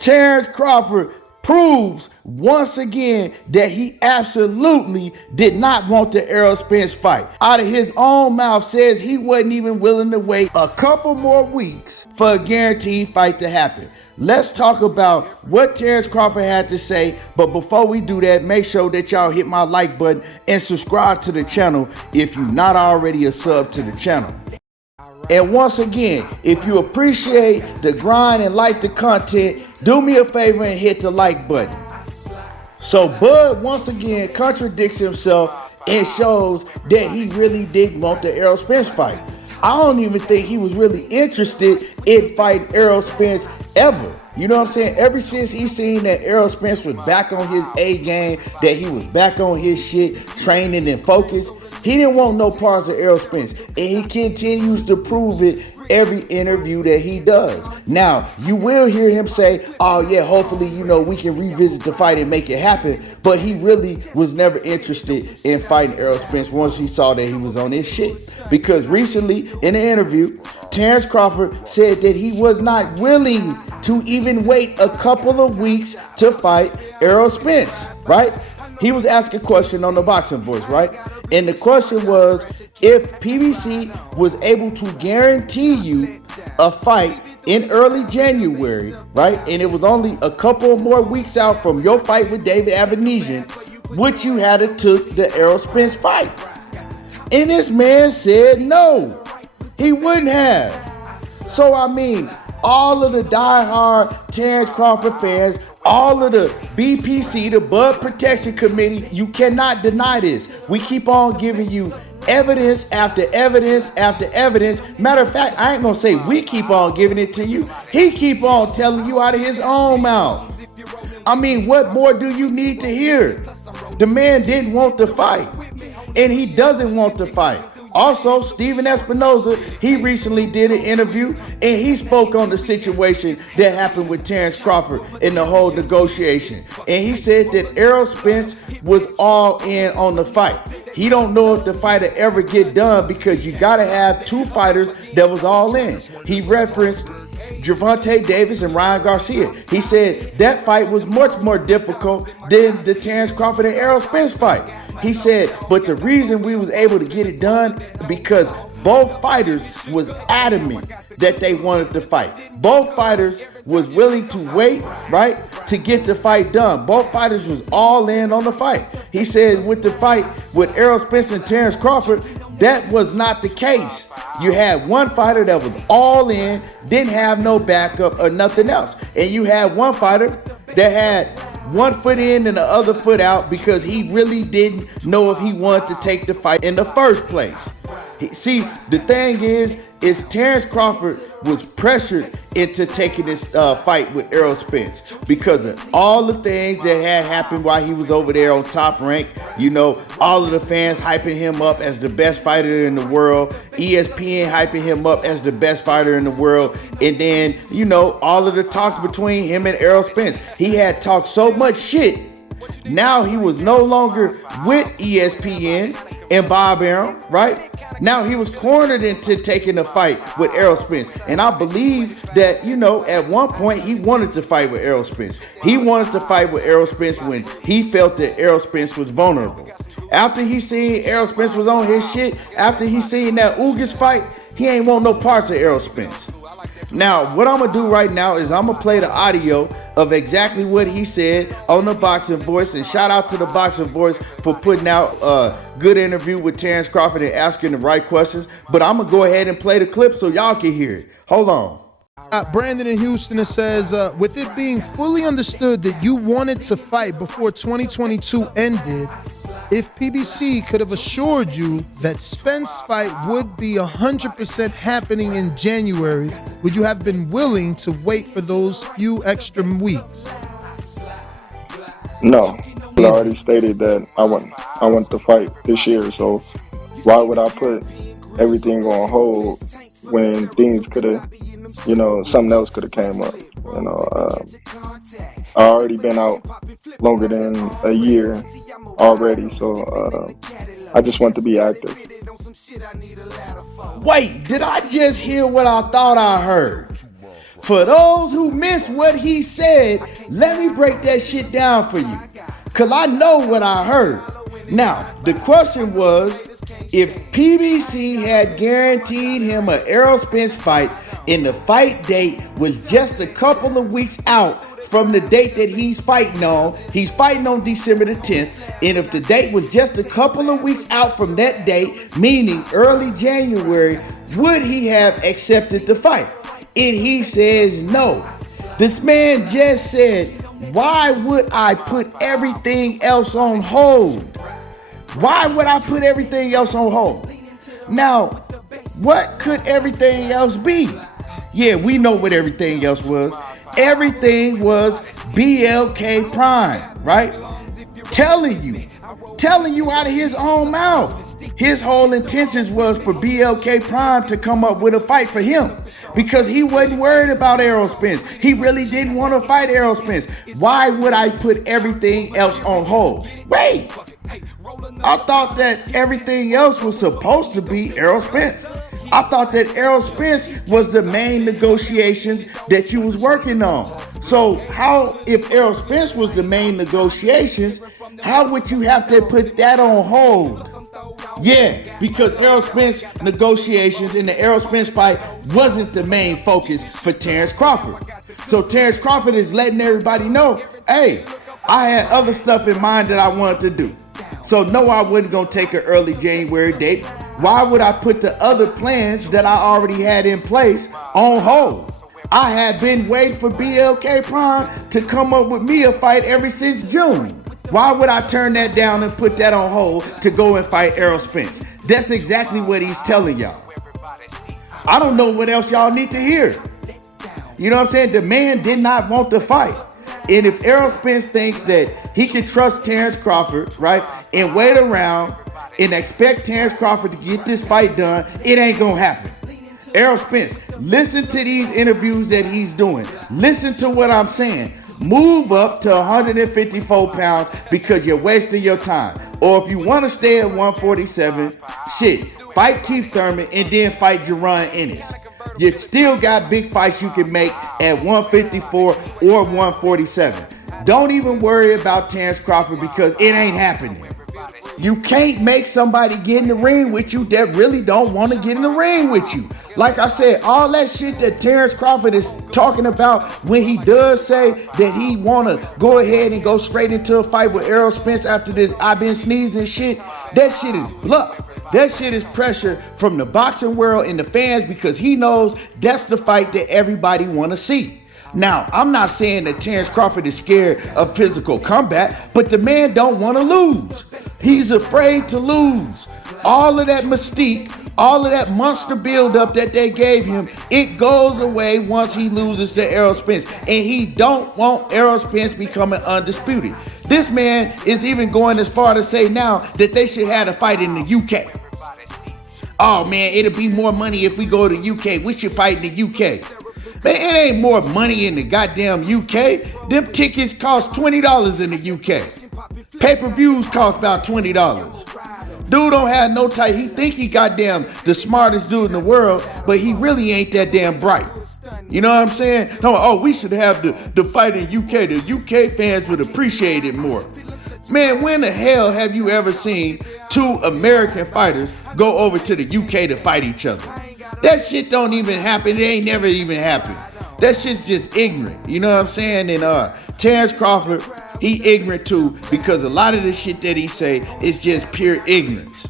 Terence Crawford proves once again that he absolutely did not want the Errol Spence fight. Out of his own mouth says he wasn't even willing to wait a couple more weeks for a guaranteed fight to happen. Let's talk about what Terence Crawford had to say, but before we do that, make sure that y'all hit my like button and subscribe to the channel if you're not already a sub to the channel. And once again, if you appreciate the grind and like the content, do me a favor and hit the like button. So Bud once again contradicts himself and shows that he really didn't want the Errol Spence fight. I don't even think he was really interested in fighting Errol Spence ever. You know what I'm saying? Ever since he seen that Errol Spence was back on his A game, that he was back on his shit, training and focused, he didn't want no parts of Errol Spence, and he continues to prove it every interview that he does. Now, you will hear him say, oh yeah, hopefully, we can revisit the fight and make it happen, but he really was never interested in fighting Errol Spence once he saw that he was on his shit. Because recently, in an interview, Terence Crawford said that he was not willing to even wait a couple of weeks to fight Errol Spence, right? He was asked a question on the Boxing Voice, right? And the question was, if PBC was able to guarantee you a fight in early January, right? And it was only a couple more weeks out from your fight with David Avenesian, would you have took the Errol Spence fight? And this man said no, he wouldn't have. So I mean, all of the diehard Terence Crawford fans, all of the BPC, the Bud Protection Committee, you cannot deny this. We keep on giving you evidence after evidence after evidence. Matter of fact, I ain't gonna say we keep on giving it to you. He keep on telling you out of his own mouth. I mean, what more do you need to hear? The man didn't want to fight, and he doesn't want to fight. Also, Steven Espinoza, he recently did an interview and he spoke on the situation that happened with Terence Crawford in the whole negotiation. And he said that Errol Spence was all in on the fight. He don't know if the fight will ever get done because you got to have two fighters that was all in. He referenced Gervonta Davis and Ryan Garcia. He said that fight was much more difficult than the Terence Crawford and Errol Spence fight. He said, but the reason we was able to get it done because both fighters was adamant that they wanted to fight. Both fighters was willing to wait, right, to get the fight done. Both fighters was all in on the fight. He said with the fight with Errol Spence and Terence Crawford, that was not the case. You had one fighter that was all in, didn't have no backup or nothing else. And you had one fighter that had one foot in and the other foot out because he really didn't know if he wanted to take the fight in the first place. See, the thing is Terence Crawford was pressured into taking this fight with Errol Spence because of all the things that had happened while he was over there on Top Rank. All of the fans hyping him up as the best fighter in the world, ESPN hyping him up as the best fighter in the world, and then, all of the talks between him and Errol Spence. He had talked so much shit. Now he was no longer with ESPN and Bob Arum, right? Now he was cornered into taking a fight with Errol Spence. And I believe that, at one point he wanted to fight with Errol Spence. He wanted to fight with Errol Spence when he felt that Errol Spence was vulnerable. After he seen Errol Spence was on his shit, after he seen that Ugas fight, he ain't want no parts of Errol Spence. Now, what I'm going to do right now is I'm going to play the audio of exactly what he said on the Boxing Voice. And shout out to the Boxing Voice for putting out a good interview with Terence Crawford and asking the right questions. But I'm going to go ahead and play the clip so y'all can hear it. Hold on. Brandon in Houston, it says, with it being fully understood that you wanted to fight before 2022 ended, if PBC could have assured you that Spence fight would be 100% happening in January, would you have been willing to wait for those few extra weeks? No, I already stated that I want to fight this year. So why would I put everything on hold when things could have, something else could have came up? I already been out longer than a year already, so I just want to be active. Wait, did I just hear what I thought I heard? For those who missed what he said, let me break that shit down for you, because I know what I heard. Now, the question was, if PBC had guaranteed him an Errol Spence fight and the fight date was just a couple of weeks out from the date that he's fighting on December the 10th, and if the date was just a couple of weeks out from that date, meaning early January, would he have accepted the fight? And he says no. This man just said, why would I put everything else on hold? Why would I put everything else on hold? Now, what could everything else be? Yeah, we know what everything else was. Everything was BLK Prime, right? Telling you out of his own mouth. His whole intentions was for BLK Prime to come up with a fight for him because he wasn't worried about Errol Spence. He really didn't want to fight Errol Spence. Why would I put everything else on hold? Wait, I thought that everything else was supposed to be Errol Spence. I thought that Errol Spence was the main negotiations that you was working on. So how, if Errol Spence was the main negotiations, how would you have to put that on hold? Yeah, because Errol Spence negotiations and the Errol Spence fight wasn't the main focus for Terence Crawford. So Terence Crawford is letting everybody know, hey, I had other stuff in mind that I wanted to do. So no, I wasn't gonna take an early January date. Why would I put the other plans that I already had in place on hold? I had been waiting for BLK Prime to come up with me a fight ever since June. Why would I turn that down and put that on hold to go and fight Errol Spence? That's exactly what he's telling y'all. I don't know what else y'all need to hear. You know what I'm saying? The man did not want to fight. And if Errol Spence thinks that he can trust Terence Crawford, right, and wait around and expect Terence Crawford to get this fight done, it ain't gonna happen. Errol Spence, listen to these interviews that he's doing. Listen to what I'm saying. Move up to 154 pounds because you're wasting your time. Or if you want to stay at 147, shit, fight Keith Thurman and then fight Jaron Ennis. You still got big fights you can make at 154 or 147. Don't even worry about Terence Crawford because it ain't happening. You can't make somebody get in the ring with you that really don't want to get in the ring with you. Like I said, all that shit that Terence Crawford is talking about when he does say that he want to go ahead and go straight into a fight with Errol Spence after this I've been sneezing shit, that shit is bluff. That shit is pressure from the boxing world and the fans because he knows that's the fight that everybody want to see. Now, I'm not saying that Terence Crawford is scared of physical combat, but the man don't want to lose. He's afraid to lose. All of that mystique, all of that monster buildup that they gave him, it goes away once he loses to Errol Spence. And he don't want Errol Spence becoming undisputed. This man is even going as far to say now that they should have a fight in the UK. Oh man, it'll be more money if we go to UK. We should fight in the UK. Man, it ain't more money in the goddamn UK. Them tickets cost $20 in the UK. Pay-per-views cost about $20. Dude don't have no type. He think he goddamn the smartest dude in the world, but he really ain't that damn bright. You know what I'm saying? No, oh, we should have the fight in UK. The UK fans would appreciate it more. Man, when the hell have you ever seen two American fighters go over to the UK to fight each other? That shit don't even happen. It ain't never even happened. That shit's just ignorant. You know what I'm saying? And Terence Crawford, he ignorant too because a lot of the shit that he say is just pure ignorance.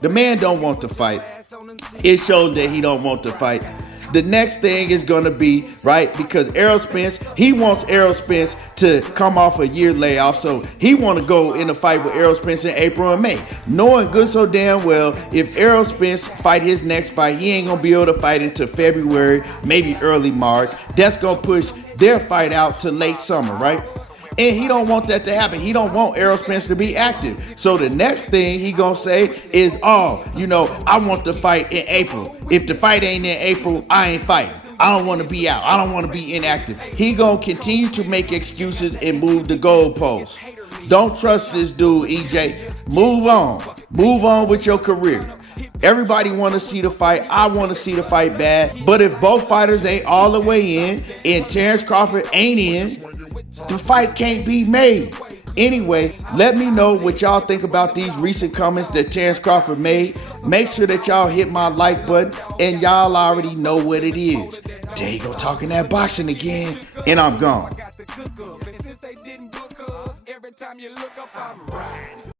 The man don't want to fight. It shows that he don't want to fight. The next thing is going to be, right, because Errol Spence, he wants Errol Spence to come off a year layoff, so he want to go in a fight with Errol Spence in April and May, knowing good so damn well if Errol Spence fight his next fight, he ain't going to be able to fight until February, maybe early March. That's going to push their fight out to late summer, right? And he don't want that to happen. He don't want Errol Spence to be active. So the next thing he gonna say is, oh, you know, I want to fight in April. If the fight ain't in April, I ain't fighting. I don't want to be out. I don't want to be inactive. He gonna continue to make excuses and move the goalposts. Don't trust this dude, EJ. Move on. Move on with your career. Everybody want to see the fight. I want to see the fight bad. But if both fighters ain't all the way in and Terence Crawford ain't in, the fight can't be made. Anyway, let me know what y'all think about these recent comments that Terence Crawford made. Make sure that y'all hit my like button, and y'all already know what it is. There you go, talking that boxing again, and I'm gone. Every time you look up, I'm riding.